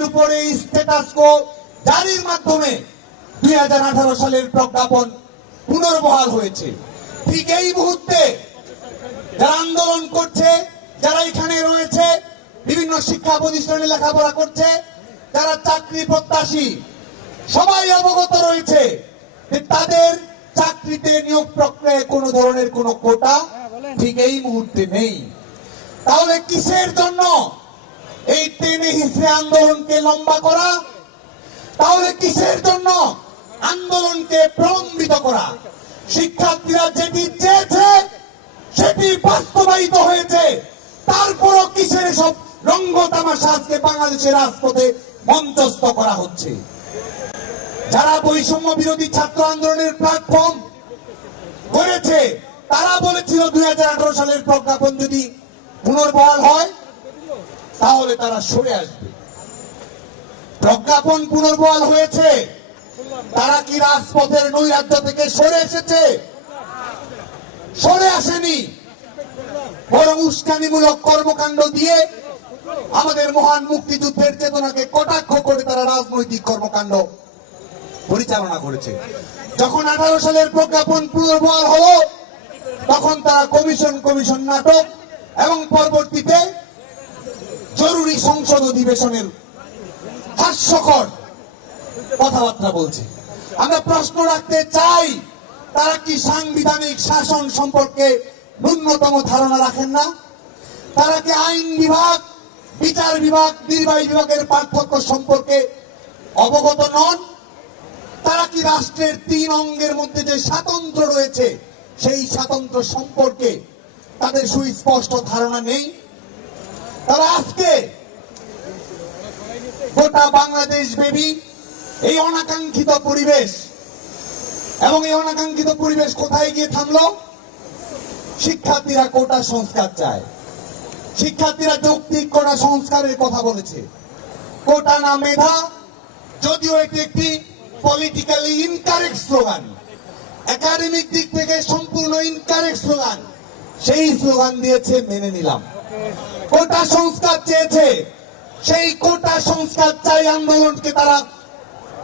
তাদের উপরে স্ট্যাটাস কো জারির মাধ্যমে দুই সালের প্রজ্ঞাপন পুনর্বহাল হয়েছে। ঠিক এই মুহূর্তে যারা আন্দোলন করছে, যারা এখানে রয়েছে, বিভিন্ন শিক্ষা প্রতিষ্ঠানে লেখাপড়া করছে, যারা চাকরি প্রত্যাশী, সবাই অবগত রয়েছে যে তাদের চাকরিতে নিয়োগ প্রক্রিয়ায় কোনো ধরনের কোনো কোটা ঠিক এই মুহূর্তে নেই। তাহলে কিসের জন্য এই টেনে হিসেবে আন্দোলনকে লম্বা করা, তাহলে কিসের জন্য আন্দোলনকে প্রলম্বিত করা? শিক্ষার্থীরা যেটি চেয়েছে, সেটি বাস্তবায়িত হয়েছে। তারপরও কিসের সব রঙ্গ তামাশা আজকে বাংলাদেশের রাজপথে মঞ্চস্থ করা হচ্ছে? যারা বৈষম্য বিরোধী ছাত্র আন্দোলনের প্ল্যাটফর্ম করেছে তারা বলেছিল দুই হাজার আঠারো সালের প্রজ্ঞাপন যদি পুনর্বহাল হয় তাহলে তারা সরে আসবে। প্রজ্ঞাপন পুনর্বহাল হয়েছে। তারা কি রাজপথের নৈরাজ্য থেকে সরে এসেছে? সরে আসেনি। বরং উস্কানিমূলক কর্মকাণ্ড দিয়ে আমাদের মহান মুক্তিযুদ্ধের চেতনাকে কটাক্ষ করে তারা রাজনৈতিক কর্মকাণ্ড পরিচালনা করেছে। যখন আঠারো সালের প্রজ্ঞাপন পুনর্বহাল হলো, তখন তারা কমিশন কমিশন নাটক এবং পরবর্তীতে জরুরি সংসদ অধিবেশনের হাস্যকর কথাবার্তা বলছে। আমরা প্রশ্ন রাখতে চাই, তারা কি সাংবিধানিক শাসন সম্পর্কে ন্যূনতম ধারণা রাখেন না? তারা কি আইন বিভাগ, বিচার বিভাগ, নির্বাহী বিভাগের পার্থক্য সম্পর্কে অবগত নন? তারা কি রাষ্ট্রের তিন অঙ্গের মধ্যে যে স্বাতন্ত্র রয়েছে, সেই স্বাতন্ত্র সম্পর্কে তাদের সুস্পষ্ট ধারণা নেই? তারা আজকে গোটা বাংলাদেশ বেবি এই অনাকাঙ্ক্ষিত পরিবেশ এবং এই অনাকাঙ্ক্ষিত পরিবেশ কোথায় গিয়ে থামলো? শিক্ষার্থীরা কোটা সংস্কার চায়। শিক্ষার্থীরা যৌক্তিক কোটা সংস্কারের কথা বলেছে। কোটা না মেধা, যদিও এটি একটি পলিটিক্যালি ইনকারেক্ট স্লোগান একাডেমিক দিক থেকে সম্পূর্ণ ইনকারেক্ট স্লোগান সেই স্লোগান দিয়েছে মেনে নিলাম। কোটা সংস্কার চেয়েছে, সেই কোটা সংস্কার চাই আন্দোলনকে তারা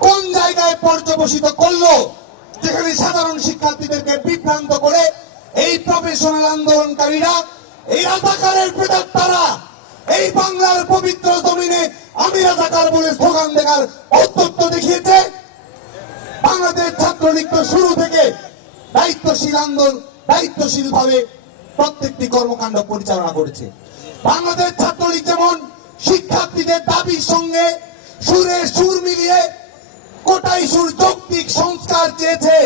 কোন জায়গায় পর্যবসিত করল, যেখানে সাধারণ শিক্ষার্থীদেরকে বিভ্রান্ত করে এই প্রফেশনাল আন্দোলনকারীরা, এই রাজাকারের প্রেতাত্মারা, এই বাংলার পবিত্র জমিনে আমি রাজাকার বলে স্লোগান দেখার অত্যন্ত দেখিয়েছে। বাংলাদেশ ছাত্রলীগ তো শুরু থেকে দায়িত্বশীল আন্দোলন দায়িত্বশীল ভাবে প্রত্যেকটি কর্মকাণ্ড পরিচালনা করেছে। বাংলাদেশ ছাত্রলীগ যেমন শিক্ষার্থীদের দাবির সঙ্গে সুরে সুর মিলিয়ে কোটাই সুর যৌক্তিক সংস্কার চেয়েছে,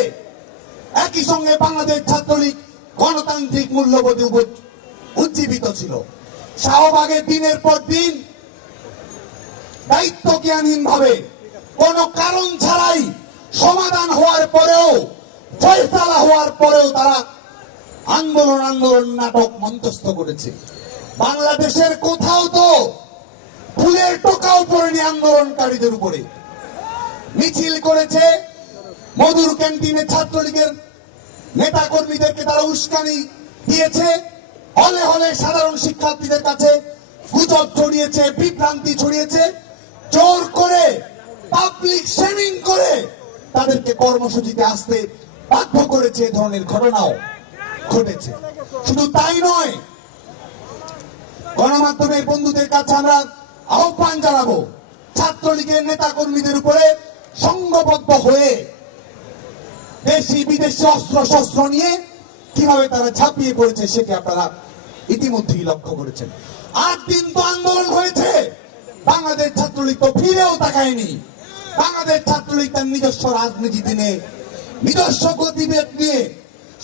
একই সঙ্গে বাংলাদেশ ছাত্রলীগ গণতান্ত্রিক মূল্যবোধে উজ্জীবিত ছিল। শাহবাগে দিনের পর দিন দায়িত্ব জ্ঞানহীন ভাবে কোন কারণ ছাড়াই সমাধান হওয়ার পরেও, ফয়সালা হওয়ার পরেও তারা আন্দোলন আন্দোলন নাটক মঞ্চস্থ করেছে। বাংলাদেশের কোথাও তো ফুলের টোকাও পড়েনি আন্দোলনকারীদের উপরে। মিছিল করেছে মধুর ক্যান্টিনে ছাত্রলীগের নেতা কর্মীদেরকে তারা উস্কানি দিয়েছে। হলে হলে সাধারণ শিক্ষার্থীদের কাছে গুজব ছড়িয়েছে, বিভ্রান্তি ছড়িয়েছে। জোর করে পাবলিক শেমিং করে তাদেরকে কর্মসূচিতে আসতে বাধ্য করেছে এ ধরনের ঘটনাও ঘটেছে। শুধু তাই নয় গণমাধ্যমের বন্ধুদের কাছে আমরা আহ্বান জানাব, ছাত্রলীগের নেতা কর্মীদের উপরে সংঘবদ্ধ হয়ে দেশি বিদেশি অস্ত্র শস্ত্র নিয়ে কীভাবে তারা ঝাঁপিয়ে পড়েছে সেটি আপনারা ইতিমধ্যেই লক্ষ্য করেছেন। আট দিন তো আন্দোলন হয়েছে, বাংলাদেশ ছাত্রলীগ তো ফিরেও তাকায়নি। বাংলাদেশ ছাত্রলীগ তার নিজস্ব রাজনীতি দিনে, নিজস্ব গতিবেগ নিয়ে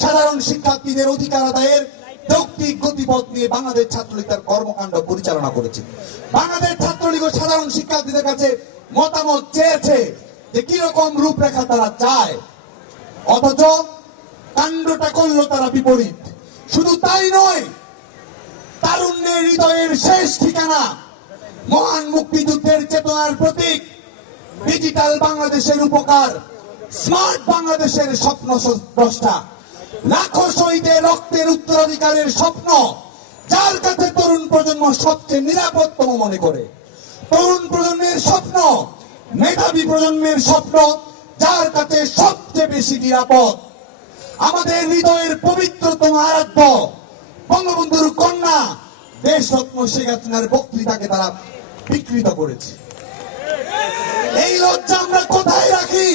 সাধারণ শিক্ষার্থীদের অধিকার আদায়ের যৌক্তিক গতিপথ নিয়ে বাংলাদেশ ছাত্রলীগ তার কর্মকাণ্ড পরিচালনা করেছে। বাংলাদেশ ছাত্রলীগ ও সাধারণ শিক্ষার্থীদের কাছে মতামত চেয়েছে যে কীরকম রূপরেখা তারা চায়। অথচ কাণ্ডটা করল তারা বিপরীত। শুধু তাই নয়, তারুণ্যের হৃদয়ের শেষ ঠিকানা মহান মুক্তিযুদ্ধের চেতনার প্রতীক, ডিজিটাল বাংলাদেশের উপকার, স্মার্ট বাংলাদেশের স্বপ্ন দ্রষ্টা। লাখো শহীদের রক্তের উত্তরাধিকারের স্বপ্ন, যার কাছে তরুণ প্রজন্ম সবচেয়ে নিরাপদতম মনে করে। তরুণ প্রজন্মের সব মেধাবী প্রজন্মের স্বপ্ন, যার কাছে সবচেয়ে বেশি নিরাপদ। আমাদের হৃদয়ের পবিত্রতম আরাধ্য, বঙ্গবন্ধুর কন্যা দেশরত্ন শেখ হাসিনার বক্তৃতাকে তারা বিকৃত করেছে। এই লজ্জা আমরা কোথায় রাখি?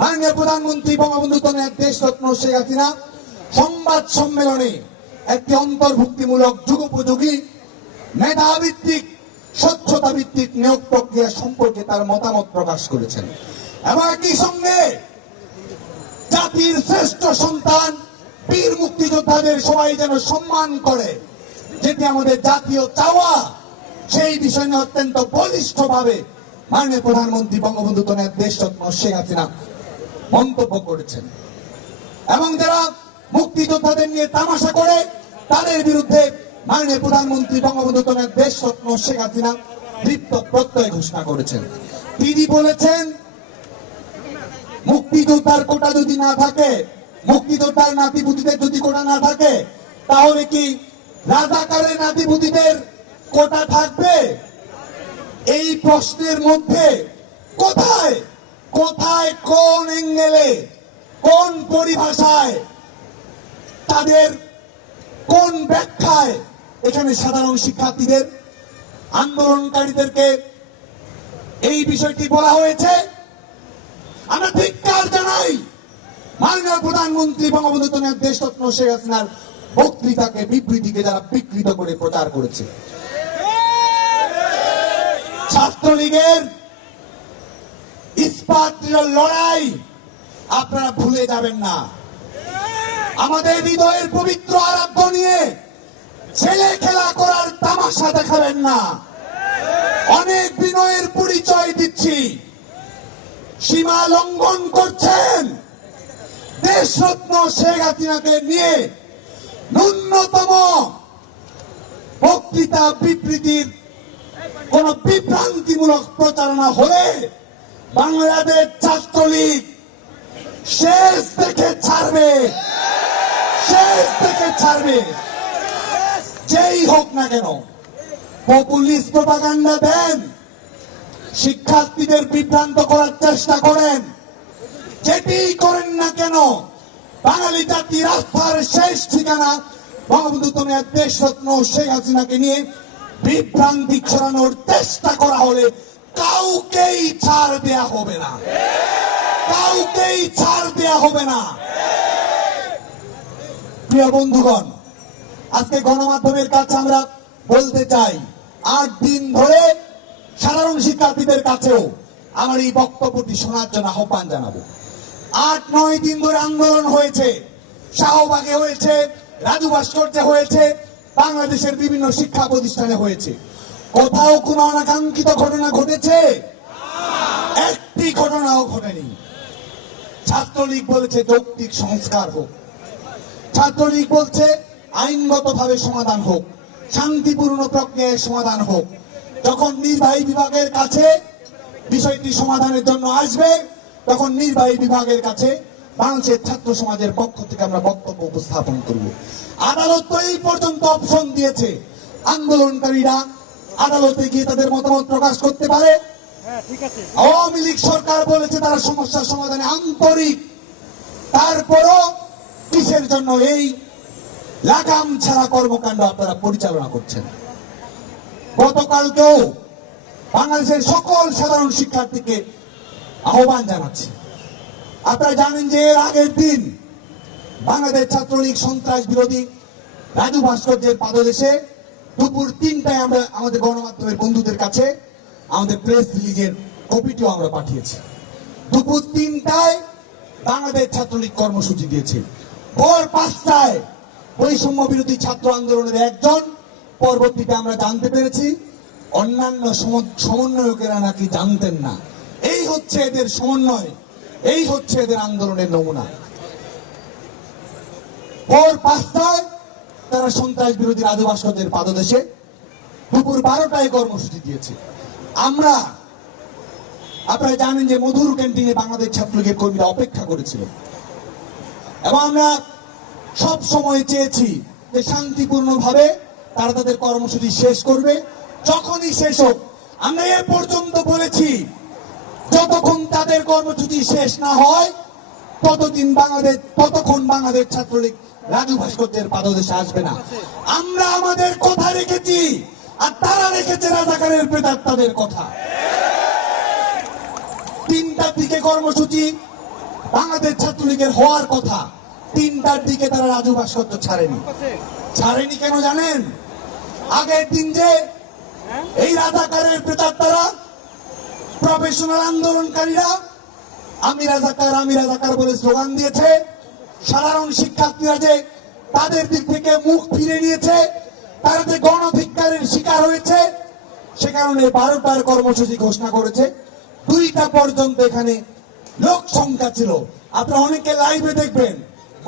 মাননীয় প্রধানমন্ত্রী, বঙ্গবন্ধু তনয়ের দেশরত্ন শেখ হাসিনা। সংবাদ সম্মেলনে একটি অন্তর্ভুক্তিমূলক যুগোপযোগী, মেধাভিত্তিক স্বচ্ছতা ভিত্তিক নিয়োগ প্রক্রিয়া সম্পর্কে তার মতামত প্রকাশ করেছেন। এবং একই সঙ্গে জাতির শ্রেষ্ঠ সন্তান, বীর মুক্তিযোদ্ধাদের সবাই যেন সম্মান করে, যেটি আমাদের জাতীয় চাওয়া, সেই বিষয় নিয়ে অত্যন্ত বলিষ্ঠভাবে মাননীয় প্রধানমন্ত্রী, বঙ্গবন্ধু তনয়ের দেশরত্ন শেখ হাসিনা মন্তব্য করেছেন। এবং যারা মুক্তিযোদ্ধাদের নিয়ে তামাশা করে, তাদের বিরুদ্ধে মাননীয় প্রধানমন্ত্রী বঙ্গবন্ধু তনয়ের দেশরত্ন শেখ হাসিনা দীপ্ত প্রত্যয় ঘোষণা করেছেন। তিনি বলেছেন, মুক্তিযোদ্ধার কোটা যদি না থাকে, মুক্তিযোদ্ধার নাতিপুতিদের যদি কোটা না থাকে, তাহলে কি রাজাকারের নাতিপুতিদের কোটা থাকবে? এই প্রশ্নের মধ্যে কোথায় কোথায় কোন এঙ্গেলে কোন পরিভাষায়, তাদের কোন ব্যাখ্যায়, এখানে সাধারণ শিক্ষার্থীদের, আন্দোলনকারীদেরকে এই বিষয়টি বলা হয়েছে। আমরা ধিক্কার জানাই। মাননীয় প্রধানমন্ত্রী বঙ্গবন্ধু তনয়ের দেশরত্ন শেখ হাসিনার বক্তৃতাকে, বিবৃতিকে যারা বিকৃত করে প্রচার করেছে। ছাত্রলীগের ইস্পাত লড়াই আপনারা ভুলে যাবেন না। আমাদের হৃদয়ের পবিত্র আরাধ্য নিয়ে ছেলে খেলা করার তামাশা দেখাবেন না। অনেক বিনয়ের পরিচয় দিচ্ছি। সীমা লঙ্ঘন করছেন। দেশরত্ন শেখ হাসিনাকে নিয়ে ন্যূনতম বক্তৃতা বিবৃতির কোন বিভ্রান্তিমূলক প্রচারণা হলে বাংলাদেশ ছাত্রলীগ শেষ থেকে ছাড়বে। শেষ থেকে ছাড়বে। যেই হোক না কেন, পপুলিস্ট প্রপাগান্ডা দেন, শিক্ষার্থীদের বিভ্রান্ত করার চেষ্টা করেন। যেটি করেন না কেন, বাঙালি জাতি রাস্তার শেষ ঠিকানা বঙ্গবন্ধু তনয়ের দেশরত্ন শেখ হাসিনাকে নিয়ে বিভ্রান্তি ছড়ানোর চেষ্টা করা হলে কাউকেই ছাড় দেয়া হবে না। কাউকেই ছাড় দেয়া হবে না। প্রিয় বন্ধুগণ, আজকে গণমাধ্যমের কাছে আমরা বলতে চাই, আট দিন ধরে সাধারণ শিক্ষার্থীদের কাছেও আমার এই বক্তব্যটি শোনার জন্য আহ্বান জানাব। আট, নয় দিন ধরে আন্দোলন হয়েছে, শাহবাগে হয়েছে, রাজু ভাস্কর্যে হয়েছে, বাংলাদেশের বিভিন্ন শিক্ষা প্রতিষ্ঠানে হয়েছে। কোথাও কোনো অনাকাঙ্ক্ষিত ঘটনা ঘটেছে? একটি ঘটনাও ঘটেনি। ছাত্রলীগ বলেছে যৌক্তিক সংস্কার হোক। ছাত্রলীগ বলছে আইনগতভাবে সমাধান হোক। শান্তিপূর্ণ প্রক্রিয়ায় সমাধান হোক। যখন নির্বাহী বিভাগের কাছে বিষয়টি সমাধানের জন্য আসবে, তখন নির্বাহী বিভাগের কাছে বাংলাদেশের ছাত্র সমাজের পক্ষ থেকে আমরা বক্তব্য উপস্থাপন করব। আদালত তো এই পর্যন্ত অপশন দিয়েছে। আন্দোলনকারীরা আদালতে গিয়ে তাদের মতামত প্রকাশ করতে পারে। আওয়ামী লীগ সরকার বলেছে তারা সমস্যার সমাধানে আন্তরিক। তারপরও কিসের জন্য এই লাগাম ছাড়া কর্মকাণ্ড আপনারা পরিচালনা করছেন? গতকালকেও বাংলাদেশের সকল সাধারণ শিক্ষার্থীকে আহ্বান জানাচ্ছি। আপনারা জানেন যে এর আগের দিন বাংলাদেশ ছাত্রলীগ সন্ত্রাস বিরোধী রাজু ভাস্কর্যের পাদদেশে দুপুর তিনটায় আমরা আমাদের গণমাধ্যমের বন্ধুদের কাছে আমাদের প্রেস রিলিজের কপিটিও আমরা পাঠিয়েছি। দুপুর তিনটায় বাংলাদেশ ছাত্রলীগ কর্মসূচি দিয়েছে। ভোর পাঁচটায় বৈষম্য বিরোধী ছাত্র আন্দোলনের একজন, পরবর্তীতে আমরা জানতে পেরেছি, অন্যান্য সম- সমন্বয়কেরা নাকি জানতেন না। এই হচ্ছে এদের সমন্বয়, এই হচ্ছে এদের আন্দোলনের নমুনা। ভোর পাঁচটায় তারা সন্ত্রাস বিরোধী ভাস্কর্যের পাদদেশে দুপুর বারোটায় কর্মসূচি দিয়েছে। আমরা, আপনারা জানেন যে মধুর ক্যান্টিনে বাংলাদেশ ছাত্রলীগের কর্মীরা অপেক্ষা করেছিল। এবং আমরা সব সময় চেয়েছি যে শান্তিপূর্ণভাবে তারা তাদের কর্মসূচি শেষ করবে। যখনই শেষ হোক, আমরা এ পর্যন্ত বলেছি, যতক্ষণ তাদের কর্মসূচি শেষ না হয়, ততদিন বাংলাদেশ, ততক্ষণ বাংলাদেশ ছাত্রলীগ রাজু ভাস্কর্যের পাদদেশে আসবে না। আমরা আমাদের কথা রেখেছি, আর তারা রেখেছে রাজাকারের প্রেতাত্মাদের কথা। তিনটার দিকে কর্মসূচি, বাংলাদেশ ছাত্রলীগের হওয়ার কথা। তিনটার দিকে তারা রাজু ভাস্কর্য ছাড়েনি। ছাড়েনি কেন জানেন? আগের দিন যে এই রাজাকারের প্রেতাত্মারা প্রফেশনাল আন্দোলনকারীরা, আমি রাজাকার আমি রাজাকার বলে স্লোগান দিয়েছে সাধারণ শিক্ষার্থীরা যে তাদের দিক থেকে মুখ ফিরে নিয়েছে, তারা যে গণধিক্কারের শিকার হয়েছে, সে কারণে বারোটার কর্মসূচি ঘোষণা করেছে। দুইটা পর্যন্ত এখানে লোক সংখ্যা ছিল। আপনারা অনেকে লাইভে দেখবেন,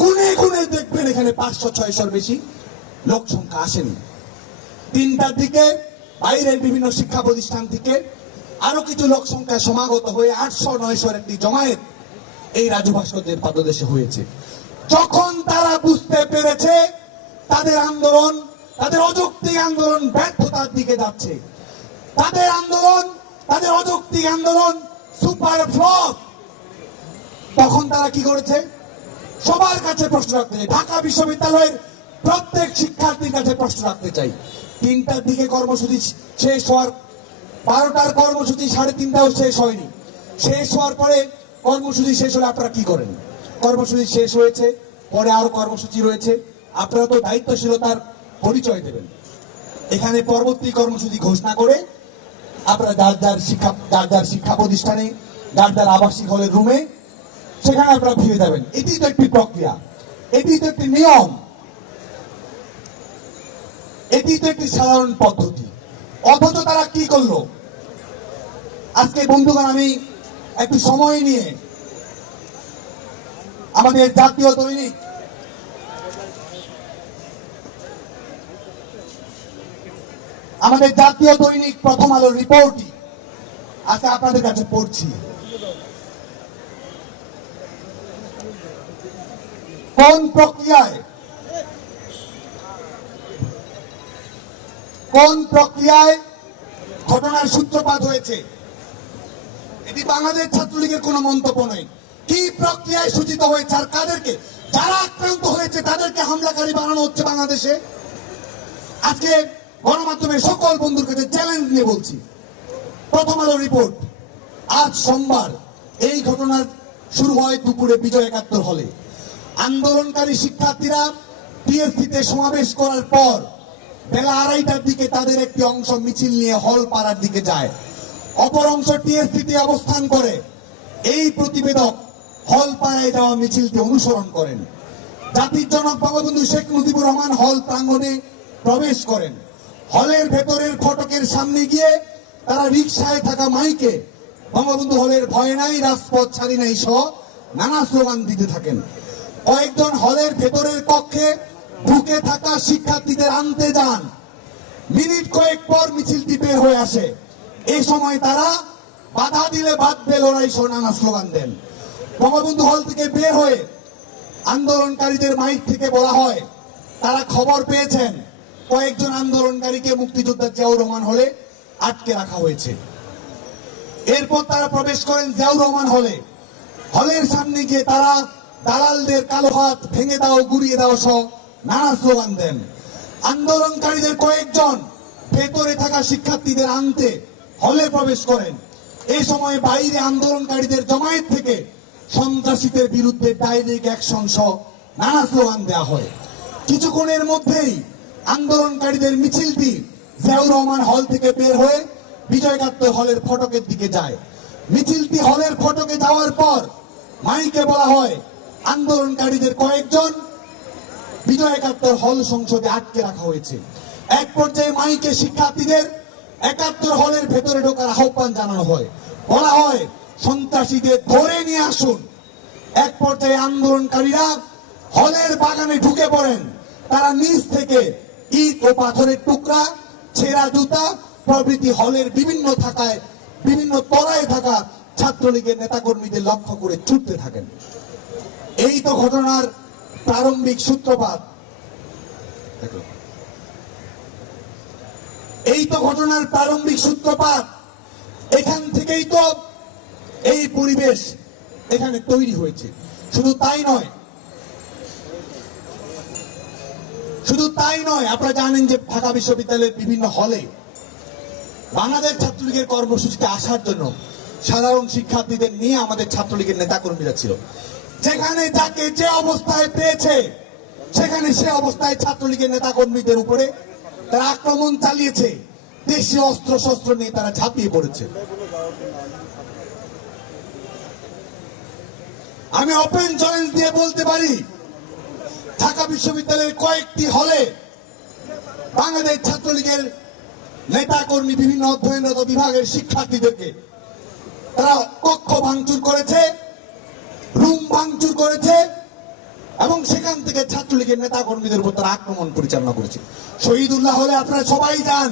গুনে গুনে দেখবেন এখানে পাঁচশো, ছয়শোর বেশি লোক সংখ্যা আসেনি। তিনটার দিকে বাইরের বিভিন্ন শিক্ষা প্রতিষ্ঠান থেকে আরও কিছু লোক সংখ্যা সমাগত হয়ে আটশো, নয়শোর একটি জমায়েত এই রাজু ভাস্কর্যের পাদদেশে হয়েছে। যখন তারা বুঝতে পেরেছে তাদের আন্দোলন, তাদের অযৌক্তিক আন্দোলন ব্যর্থতার দিকে যাচ্ছে। তাদের আন্দোলন, তাদের অযৌক্তিক আন্দোলন সুপার ফ্লপ। তখন তারা কি করেছে? সবার কাছে প্রশ্ন রাখতে চাই ঢাকা বিশ্ববিদ্যালয়ের প্রত্যেক শিক্ষার্থীর কাছে প্রশ্ন রাখতে চাই। তিনটার দিকে কর্মসূচি শেষ হওয়ার, বারোটার কর্মসূচি সাড়ে তিনটাও শেষ হয়নি। শেষ হওয়ার পরে কর্মসূচি শেষ হলে আপনারা কি করেন? কর্মসূচি শেষ হয়েছে, পরে আরও কর্মসূচি রয়েছে। আপনারা তো দায়িত্বশীলতার পরিচয় দেবেন। এখানে পরবর্তী কর্মসূচি ঘোষণা করে আপনারা যার যার শিক্ষা, যার যার শিক্ষা প্রতিষ্ঠানে, যার যার আবাসিক হলের রুমে সেখানে আপনারা ফিরে যাবেন। এটি তো একটি প্রক্রিয়া। এটি তো একটি নিয়ম। এটি তো একটি সাধারণ পদ্ধতি। অথচ তারা কি করল? আজকে বন্ধুগণ, আমি একটু সময় নিয়ে আমাদের জাতীয় দৈনিক। আমাদের জাতীয় দৈনিক প্রথম আলোর রিপোর্টই আজকে আপনাদের কাছে পড়ছি। কোন প্রক্রিয়ায় কোন প্রক্রিয়ায় ঘটনার সূত্রপাত হয়েছে? এটি বাংলাদেশ ছাত্রলীগের কোনো মন্তব্য নয়। কি প্রক্রিয়ায় সূচিত হয়েছে আর কাদেরকে, যারা আক্রান্ত হয়েছে, তাদেরকে হামলাকারী বানানো হচ্ছে বাংলাদেশে? আজকে গণমাধ্যমের সকল বন্ধুর কাছে চ্যালেঞ্জ নিয়ে বলছি। প্রথম আলো রিপোর্ট আজ সোমবার, এই ঘটনার শুরু হয় দুপুরে বিজয় একাত্তর হলে। আন্দোলনকারী শিক্ষার্থীরা টিএসসিতে সমাবেশ করার পর বেলা আড়াইটার দিকে তাদের একটি অংশ মিছিল নিয়ে হল পাড়ার দিকে যায়। অপর অংশ টিএসসিতে অবস্থান করে। এই প্রতিবেদক হল পাড়ায় যাওয়া মিছিলটি অনুসরণ করেন। জাতির জনক বঙ্গবন্ধু শেখ মুজিবুর রহমান হল প্রাঙ্গণে প্রবেশ করেন। হলের ভেতরের ফটকের সামনে গিয়ে তারা রিক্সায় থাকা মাইকে বঙ্গবন্ধু হলের ভয় নাই, রাজপথ ছাড়ি নাই সহ নানা স্লোগান দিতে থাকেন। কয়েকজন হলের ভেতরের কক্ষে ঢুকে থাকা শিক্ষার্থীদের আনতে যান। মিনিট কয়েক পর মিছিলটি বের হয়ে আসে। এই সময় তারা বাধা দিলে বাঁধবে লড়াই সহ নানা স্লোগান দেন। বঙ্গবন্ধু হল থেকে বের হয়ে আন্দোলনকারীদের মাইক থেকে বলা হয়, তারা খবর পেয়েছেন, কয়েকজন আন্দোলনকারীকে মুক্তিযোদ্ধা জিয়াউর রহমান হলে আটকে রাখা হয়েছে। এরপর তারা প্রবেশ করেন জিয়াউর রহমান হলে। হলের সামনে গিয়ে তারা দালালদের কালো হাত ভেঙে দাও, গুড়িয়ে দাও সহ নানা স্লোগান দেন। আন্দোলনকারীদের কয়েকজন ভেতরে থাকা শিক্ষার্থীদের আনতে হলে প্রবেশ করেন। এই সময় বাইরে আন্দোলনকারীদের জমায়েত থেকে সন্ত্রাসীদের বিরুদ্ধে ডাইরেক্ট অ্যাকশন সহ নানা স্লোগান দেওয়া হয়। কিছুক্ষণের মধ্যেই আন্দোলনকারীদের মিছিলটি জিয়াউর রহমান হল থেকে বের হয়ে বিজয় কাত্তর হলের ফটকের দিকে যায়। মিছিলটি হলের ফটকে যাওয়ার পর মাইকে বলা হয়, আন্দোলনকারীদের কয়েকজন বিজয় একাত্তর হল সংসদে আটকে রাখা হয়েছে। এক পর্যায়ে মাইকে শিক্ষার্থীদের একাত্তর হলের ভেতরে ঢোকার আহ্বান জানানো হয়। বলা হয় সন্ত্রাসীদের ধরে নিয়ে আসুন। এক পর্যায়ে আন্দোলনকারীরা হলের বাগানে ঢুকে পড়েন। তারা নিচ থেকে ইট ও পাথরের টুকরা, ছেঁড়া জুতা, প্রভৃতি হলের বিভিন্ন থাকায়, বিভিন্ন তলায় থাকা ছাত্রলীগের নেতাকর্মীদের লক্ষ্য করে ছুটতে থাকেন। এই তো ঘটনার প্রারম্ভিক সূত্রপাত। এই তো ঘটনার প্রারম্ভিক সূত্রপাত। এখান থেকেই তো এই পরিবেশ এখানে তৈরি হয়েছে। শুধু তাই নয়, শুধু তাই নয়, আপনারা জানেন যে ঢাকা বিশ্ববিদ্যালয়ের বিভিন্ন হলে বাংলাদেশ ছাত্রলীগের কর্মসূচিতে আসার জন্য সাধারণ শিক্ষার্থীদের নিয়ে আমাদের ছাত্রলীগের নেতাকর্মীরা ছিল। যেখানে যাকে যে অবস্থায় পেয়েছে, সেখানে সে অবস্থায় ছাত্রলীগের নেতাকর্মীদের উপরে তারা আক্রমণ চালিয়েছে। দেশীয় অস্ত্র শস্ত্র নিয়ে তারা ঝাঁপিয়ে পড়েছে। আমি ওপেন চ্যালেঞ্জ দিয়ে বলতে পারি, ঢাকা বিশ্ববিদ্যালয়ের কয়েকটি হলে বাংলাদেশ ছাত্রলীগের নেতা কর্মী বিভিন্ন অধ্যয়নরত বিভাগের শিক্ষার্থীদেরকে তারা কক্ষ ভাঙচুর করেছে, রুম ভাঙচুর করেছে, এবং সেখান থেকে ছাত্রলীগের নেতা কর্মীদের উপর তারা আক্রমণ পরিচালনা করেছে। শহীদুল্লাহ হলে আপনারা সবাই যান,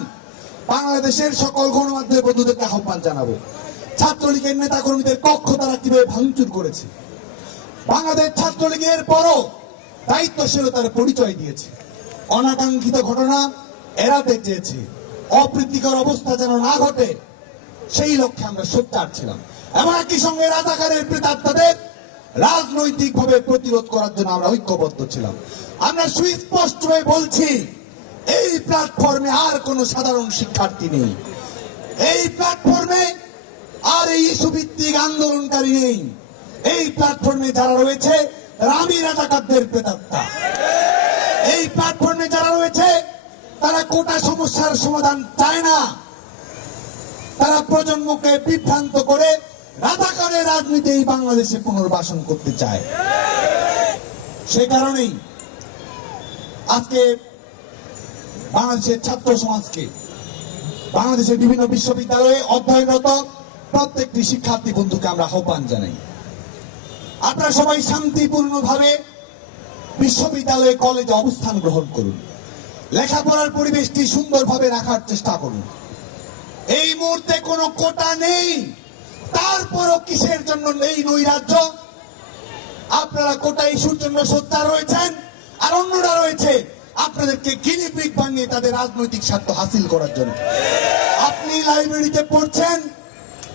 বাংলাদেশের সকল গণমাধ্যমের বন্ধুদেরকে আহ্বান জানাব। ছাত্রলীগের নেতা কর্মীদের কক্ষ তারা কীভাবে ভাঙচুর করেছে? বাংলাদেশ ছাত্রলীগের পরও দায়িত্বশীলতার পরিচয় দিয়েছে। অনাকাঙ্ক্ষিত ঘটনা এড়াতে চেয়েছে। অপ্রীতিকর অবস্থা যেন না ঘটে, সেই লক্ষ্যে আমরা সোচ্চার ছিলাম। এবং একই সঙ্গে রাজাকারের প্রেতাত্মাদের রাজনৈতিকভাবে প্রতিরোধ করার জন্য আমরা ঐক্যবদ্ধ ছিলাম। আমরা সুস্পষ্টভাবে বলছি, এই প্ল্যাটফর্মে আর কোনো সাধারণ শিক্ষার্থী নেই। এই প্ল্যাটফর্মে আর এই ইস্যু ভিত্তিক আন্দোলনকারী নেই। এই প্ল্যাটফর্মে যারা রয়েছে তারা আমি রাজাকারদের প্রেতাত্মা এই প্ল্যাটফর্মে যারা রয়েছে, তারা কোটা সমস্যার সমাধান চায় না। তারা প্রজন্মকে বিভ্রান্ত করে রাজাকারের রাজনীতি এই বাংলাদেশে পুনর্বাসন করতে চায়। সে কারণেই আজকে বাংলাদেশের ছাত্র সমাজকে, বাংলাদেশের বিভিন্ন বিশ্ববিদ্যালয়ে অধ্যয়নরত প্রত্যেকটি শিক্ষার্থী বন্ধুকে আমরা আহ্বান জানাই। আপনারা সবাই শান্তিপূর্ণভাবে বিশ্ববিদ্যালয়ে কলেজে অবস্থান গ্রহণ করুন। লেখাপড়ার পরিবেশটি সুন্দরভাবে রাখার চেষ্টা করুন। এই মুহূর্তে কোনো কোটা নেই। তারপরও কিসের জন্য নেই নৈরাজ্য? আপনারা কোটা ইস্যুর জন্য সোচ্চার রয়েছেন আর অন্যরা রয়েছে আপনাদেরকে গিনিপিক বানিয়ে তাদের রাজনৈতিক স্বার্থ হাসিল করার জন্য। আপনি লাইব্রেরিতে পড়ছেন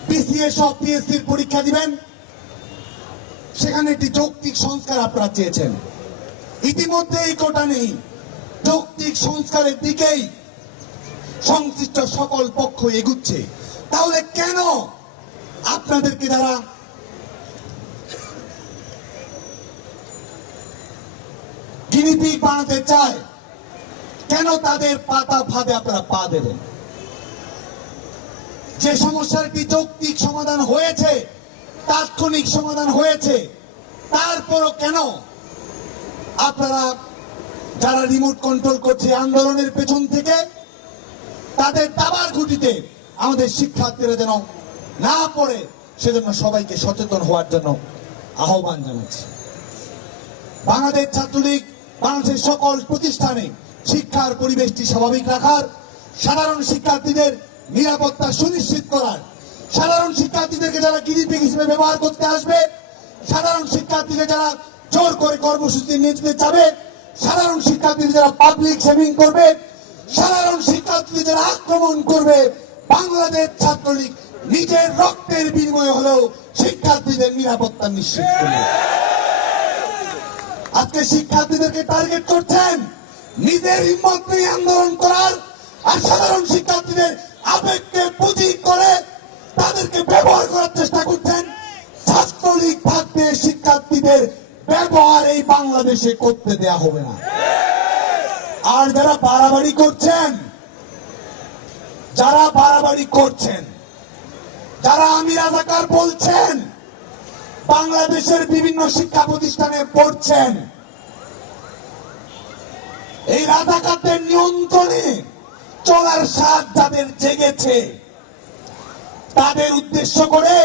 বিসিএস সব পিএসসির পরীক্ষা দিবেন সেখানে একটি যৌক্তিক সংস্কার আপনারা চেয়েছেন। ইতিমধ্যে এই কোটা নেই। যৌক্তিক সংস্কারের দিকেই সংশ্লিষ্ট সকল পক্ষ এগুচ্ছে। তাহলে কেন আপনাদেরকে যারা গিনিপিগ বানাতে চায়, কেন তাদের পাতা ফাঁদে আপনারা পা দেবেন? যে সমস্যার একটি যৌক্তিক সমাধান হয়েছে তাৎক্ষণিক সমাধান হয়েছে। তারপরও কেন আপনারা যারা রিমোট কন্ট্রোল করছে আন্দোলনের পেছন থেকে, তাদের দাবার ঘুটিতে আমাদের শিক্ষার্থীরা যেন না পড়ে, সেজন্য সবাইকে সচেতন হওয়ার জন্য আহ্বান জানাচ্ছি। বাংলাদেশ ছাত্রলীগ বাংলাদেশের সকল প্রতিষ্ঠানে শিক্ষার পরিবেশটি স্বাভাবিক রাখার, সাধারণ শিক্ষার্থীদের নিরাপত্তা সুনিশ্চিত করার সাধারণ শিক্ষার্থীদেরকে যারা গিরিপিক হিসেবে ব্যবহার করতে আসবে, সাধারণ শিক্ষার্থীকে যারা জোর করে কর্মসূচি নিয়ে যেতে যাবে সাধারণ শিক্ষার্থীদের যারা পাবলিক সেভিং করবে, সাধারণ শিক্ষার্থীদের যারা আক্রমণ করবে, বাংলাদেশ ছাত্রলীগ নিজের রক্তের বিনিময়ে হলেও শিক্ষার্থীদের নিরাপত্তা নিশ্চিত করবে। আজকে শিক্ষার্থীদেরকে টার্গেট করছেন নিজের হিম্মত নিয়ে আন্দোলন করার, আর সাধারণ শিক্ষার্থীদের আবেগকে পুঁজি করে তাদেরকে ব্যবহার করার চেষ্টা করছেন ছাত্রলীগ থাকতে শিক্ষার্থীদের ব্যবহার এই বাংলাদেশে করতে দেয়া হবে না। আর যারা বাড়াবাড়ি করছেন, যারা বাড়াবাড়ি করছেন, যারা আমি রাজাকার বলছেন, বাংলাদেশের বিভিন্ন শিক্ষা প্রতিষ্ঠানে পড়ছেন, এই রাজাকারদের নিয়ন্ত্রণে চলার স্বাদ যাদের জেগেছে তাদের উদ্দেশ্য করে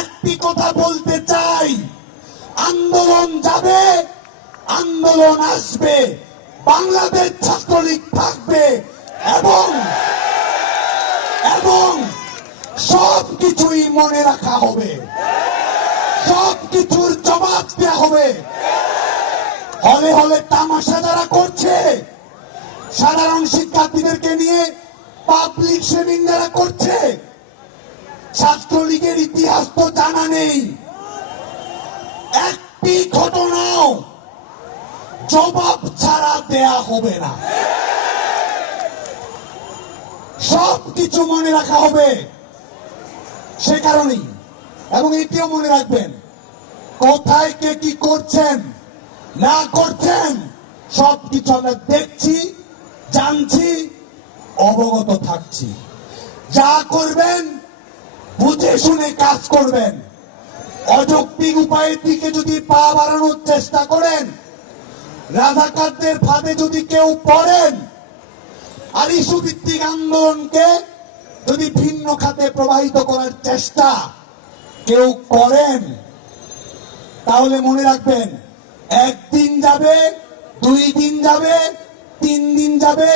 একটি কথা বলতে চাই। আন্দোলন যাবে, আন্দোলন আসবে, বাংলাদেশ ছাত্রলীগ থাকবে এবং এবং সব কিছুই মনে রাখা হবে। সব কিছুর জবাব দেওয়া হবে। হলে হলে তামাশা যারা করছে, সাধারণ শিক্ষার্থীদেরকে নিয়ে পাবলিক সেমিং যারা করছে ছাত্রলীগেরই ইতিহাস তো জানা নেই। একটি ঘটনাও জবাব ছাড়া দেয়া হবে না। সব কিছু মনে রাখা হবে সে কারণেই। এবং এটিও মনে রাখবেন, কোথায় কে কি করছেন, না করছেন, সব কিছু আমরা দেখছি, জানছি, অবগত থাকছি। যা করবেন বুঝে শুনে কাজ করবেন। অযৌক্তিক উপায়ের দিকে যদি পা বাড়ানোর চেষ্টা করেন, রাজাকারদের ফাঁদে যদি কেউ পড়েন আর ইস্যু ভিত্তিক আন্দোলনকে যদি ভিন্ন খাতে প্রবাহিত করার চেষ্টা কেউ করেন, তাহলে মনে রাখবেন, একদিন যাবে, দুই দিন যাবে, তিন দিন যাবে,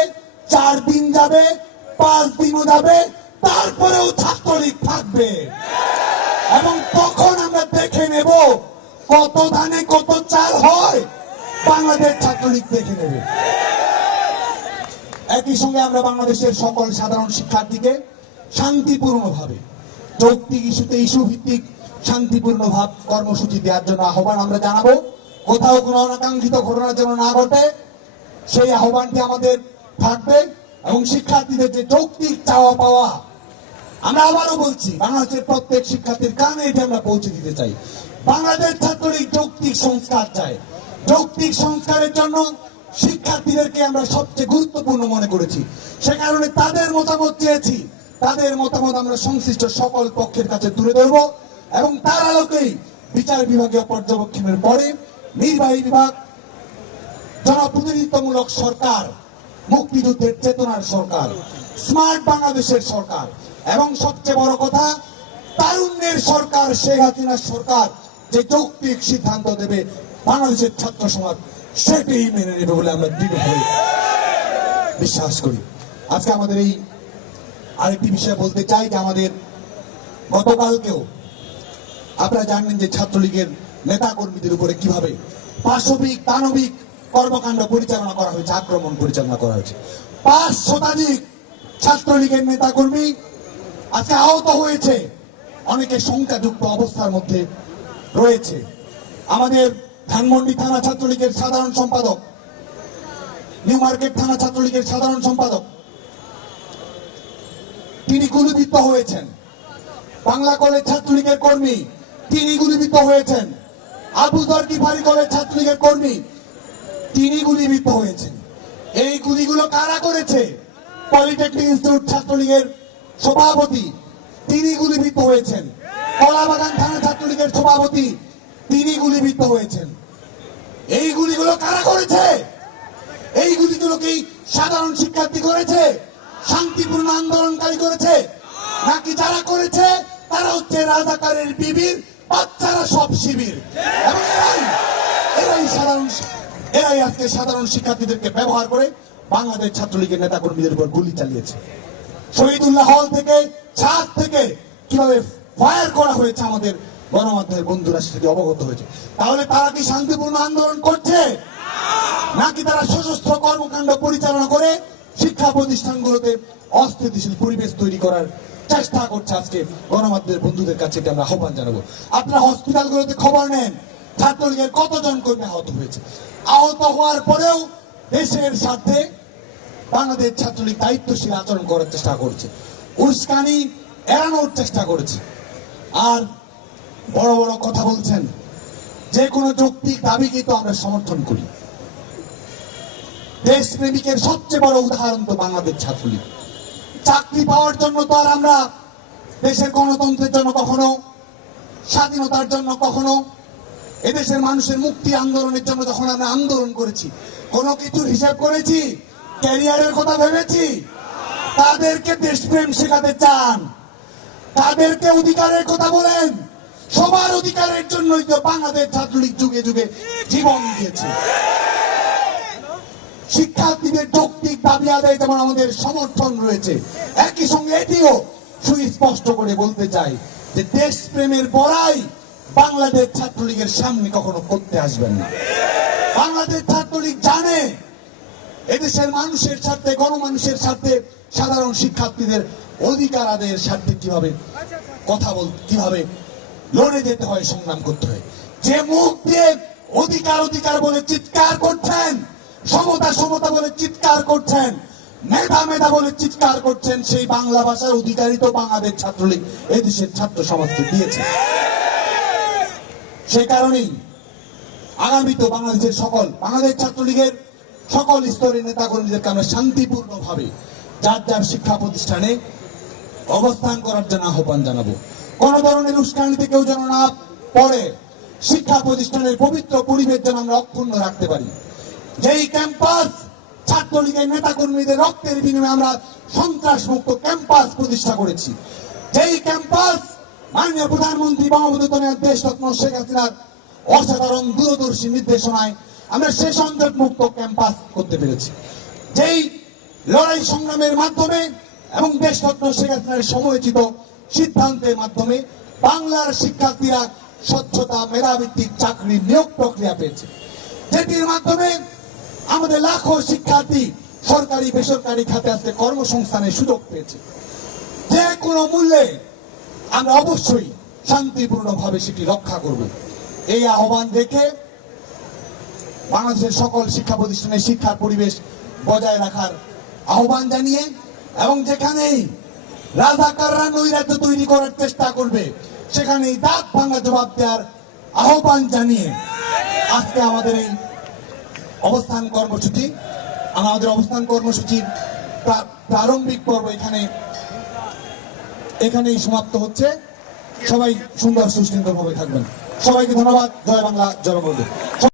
চার দিন যাবে, পাঁচ দিনও যাবে তারপরেও ছাত্রলীগ থাকবে। এবং তখন আমরা দেখে নেব কত ধানে কত চাল হয়। বাংলাদেশ ছাত্রলীগ দেখে নেবে। একই সঙ্গে আমরা বাংলাদেশের সকল সাধারণ শিক্ষার্থীকে শান্তিপূর্ণভাবে, যৌক্তিক ইস্যুতে ইস্যু ভিত্তিক শান্তিপূর্ণ ভাব কর্মসূচি দেওয়ার জন্য আহ্বান আমরা জানাব। কোথাও কোনো অনাকাঙ্ক্ষিত ঘটনা যেন না ঘটে, সেই আহ্বানটি আমাদের থাকবে। এবং শিক্ষার্থীদের যে যৌক্তিক চাওয়া পাওয়া আমরা আবারও বলছি, বাংলাদেশের প্রত্যেক শিক্ষার্থীর কানে এটি আমরা পৌঁছে দিতে চাই। বাংলাদেশ ছাত্রলীগ যৌক্তিক সংস্কার চায়। যৌক্তিক সংস্কারের জন্য শিক্ষার্থীদেরকে আমরা সবচেয়ে গুরুত্বপূর্ণ মনে করেছি। সে কারণে তাদের মতামত চেয়েছি। তাদের মতামত আমরা সংশ্লিষ্ট সকল পক্ষের কাছে তুলে ধরবো এবং তার আলোকেই বিচার বিভাগীয় পর্যবেক্ষণের পরে নির্বাহী বিভাগ, জনপ্রতিনিধিত্বমূলক সরকার, মুক্তিযুদ্ধের চেতনার সরকার, স্মার্ট বাংলাদেশের সরকার এবং সবচেয়ে বড় কথা, তারুণ্যের সরকার, শেখ হাসিনার সরকার যে যৌক্তিক সিদ্ধান্ত দেবে বাংলাদেশের ছাত্র সমাজ সেটাই মেনে নেবে বলে আমরা দৃঢ়ভাবে বিশ্বাস করি। আজকে আমাদের এই আরেকটি বিষয় বলতে চাই যে আমাদের গতকালকেও আপনারা জানেন যে ছাত্রলীগের নেতা কর্মীদের উপরে কীভাবে পাশবিক দানবিক কর্মকাণ্ড পরিচালনা করা হয়েছে, আক্রমণ পরিচালনা করা হয়েছে। পাঁচ শতাধিক ছাত্রলীগের নেতা কর্মী আজকে আহত হয়েছে। অনেকে সংখ্যাযুক্ত অবস্থার মধ্যে রয়েছে। আমাদের ধানমন্ডি থানা ছাত্রলীগের সাধারণ সম্পাদক, নিউ মার্কেট থানা ছাত্রলীগের সাধারণ সম্পাদক, তিনি গুলিবিদ্ধ হয়েছেন। বাংলা কলেজ ছাত্রলীগের কর্মী, তিনি গুলিবিদ্ধ হয়েছেন। আবু জরকিফারি কলেজ ছাত্রলীগের কর্মী, তিনি গুলিবিদ্ধ হয়েছেন। এই গুলিগুলো কারা করেছে? পলিটেকনিক ইনস্টিটিউট ছাত্রলীগের সভাপতি, তিনি গুলিবিদ্ধ হয়েছেন। কলাবাগান থানা ছাত্রলীগের সভাপতি, তিনি গুলিবিদ্ধ হয়েছেন। এই গুলিগুলো কারা করেছে? এই গুলিগুলো কি সাধারণ শিক্ষার্থী করেছে? শান্তিপূর্ণ আন্দোলনকারী করেছে? নাকি যারা করেছে, তারা হচ্ছে রাজাকারের বিবির বাচ্চারা সব শিবির। এরাই সাধারণ এরাই আজকে সাধারণ শিক্ষার্থীদেরকে ব্যবহার করে বাংলাদেশ ছাত্রলীগের নেতা কর্মীদের উপর গুলি চালিয়েছে। শহীদুল্লাহ হল থেকে, ছাদ থেকে কীভাবে ফায়ার করা হয়েছে আমাদের গণমাধ্যমের বন্ধুরা সেটি অবগত হয়েছে। তাহলে তারা কি শান্তিপূর্ণ আন্দোলন করছে? নাকি তারা সশস্ত্র কর্মকাণ্ড পরিচালনা করে শিক্ষা প্রতিষ্ঠানগুলোতে অস্থিতিশীল পরিবেশ তৈরি করার চেষ্টা করছে আজকে গণমাধ্যমের বন্ধুদের কাছে এটা আমরা আহ্বান জানাব। আপনারা হসপিটালগুলোতে খবর নেন, ছাত্রলীগের কতজন কর্মী আহত হয়েছে। আহত হওয়ার পরেও দেশের স্বার্থে বাংলাদেশ ছাত্রলীগ দায়িত্বশীল আচরণ করার চেষ্টা করছে। উস্কানি এড়ানোর চেষ্টা করেছে। আর বড় বড় কথা বলছেন, যে কোনো যৌক্তিক দাবিকেই তো আমরা সমর্থন করি। দেশপ্রেমিকের সবচেয়ে বড় উদাহরণ তো বাংলাদেশ ছাত্রলীগ। চাকরি পাওয়ার জন্য তো আর আমরা দেশের গণতন্ত্রের জন্য কখনো, স্বাধীনতার জন্য কখনো, এদেশের মানুষের মুক্তি আন্দোলনের জন্য যখন আমরা আন্দোলন করেছি, কোনো কিছুর হিসাব করেছি ক্যারিয়ারের কথা ভেবেছি? তাদেরকে দেশপ্রেম শেখাতে চান। তাদেরকে অধিকারের কথা বলেন। সবার অধিকারের জন্যই তো বাংলাদেশ ছাত্রলীগ যুগে যুগে জীবন দিয়েছে। শিক্ষার্থীদের যৌক্তিক দাবি আদায় যেমন আমাদের সমর্থন রয়েছে, একই সঙ্গে এটিও সুস্পষ্ট করে বলতে চাই যে দেশপ্রেমের বড়াই বাংলাদেশ ছাত্রলীগের সামনে কখনো করতে আসবেন না। বাংলাদেশ ছাত্রলীগ জানে এদেশের মানুষের স্বার্থে, গণমানুষের স্বার্থে সাধারণ শিক্ষার্থীদের অধিকার আদায়ের স্বার্থে কীভাবে কথা বল, কীভাবে লড়ে যেতে হয়, সংগ্রাম করতে হয়। যে মুখ দিয়ে অধিকার অধিকার বলে চিৎকার করছেন, সমতা সমতা বলে চিৎকার করছেন, মেধা মেধা বলে চিৎকার করছেন, সেই বাংলা ভাষার অধিকারী তো বাংলাদেশ ছাত্রলীগ এদেশের ছাত্র সমাজকে দিয়েছে। সেই কারণেই আগামী তো বাংলাদেশের সকল, বাংলাদেশ ছাত্রলীগের সকল স্তরের নেতাকর্মীদেরকে আমরা শান্তিপূর্ণভাবে যার যার শিক্ষা প্রতিষ্ঠানে অবস্থান করার জন্য আহ্বান জানাব। কোন ধরনের উস্কানিতে কেউ যেন না পড়ে, শিক্ষা প্রতিষ্ঠানের পবিত্র পরিবেশ যেন আমরা অক্ষুণ্ণ রাখতে পারি। যেই ক্যাম্পাস ছাত্রলীগের নেতাকর্মীদের রক্তের বিনিময়ে আমরা সন্ত্রাস মুক্ত ক্যাম্পাস প্রতিষ্ঠা করেছি। যেই ক্যাম্পাস মাননীয় প্রধানমন্ত্রী বঙ্গবন্ধু দেশরত্ন শেখ হাসিনার অসাধারণ দূরদর্শী নির্দেশনায় আমরা সে সন্ত্রাস মুক্ত ক্যাম্পাস করতে পেরেছি। যেই লড়াই সংগ্রামের মাধ্যমে এবং দেশরত্ন শেখ হাসিনার সময়োচিত সিদ্ধান্তের মাধ্যমে বাংলার শিক্ষার্থীরা স্বচ্ছতা মেধাভিত্তিক চাকরি, নিয়োগ প্রক্রিয়া পেয়েছে। যেটির মাধ্যমে আমাদের লাখো শিক্ষার্থী সরকারি, বেসরকারি খাতে আজকে কর্মসংস্থানের সুযোগ পেয়েছে। যে কোনো মূল্যে আমরা অবশ্যই শান্তিপূর্ণভাবে সেটি রক্ষা করব। এই আহ্বান রেখে বাংলাদেশের সকল শিক্ষা প্রতিষ্ঠানের শিক্ষার পরিবেশ বজায় রাখার আহ্বান জানিয়ে এবং যেখানেই রাজাকাররা নৈরাজ্য তৈরি করার চেষ্টা করবে, সেখানেই দাঁত ভাঙা জবাব দেওয়ার আহ্বান জানিয়ে আজকে আমাদের এই অবস্থান কর্মসূচি, আমাদের অবস্থান কর্মসূচির প্রারম্ভিক পর্ব এখানে, এখানেই সমাপ্ত হচ্ছে। সবাই সুন্দর সুশৃঙ্খলভাবে থাকবেন। সবাইকে ধন্যবাদ। জয় বাংলা, জয় বন্ধু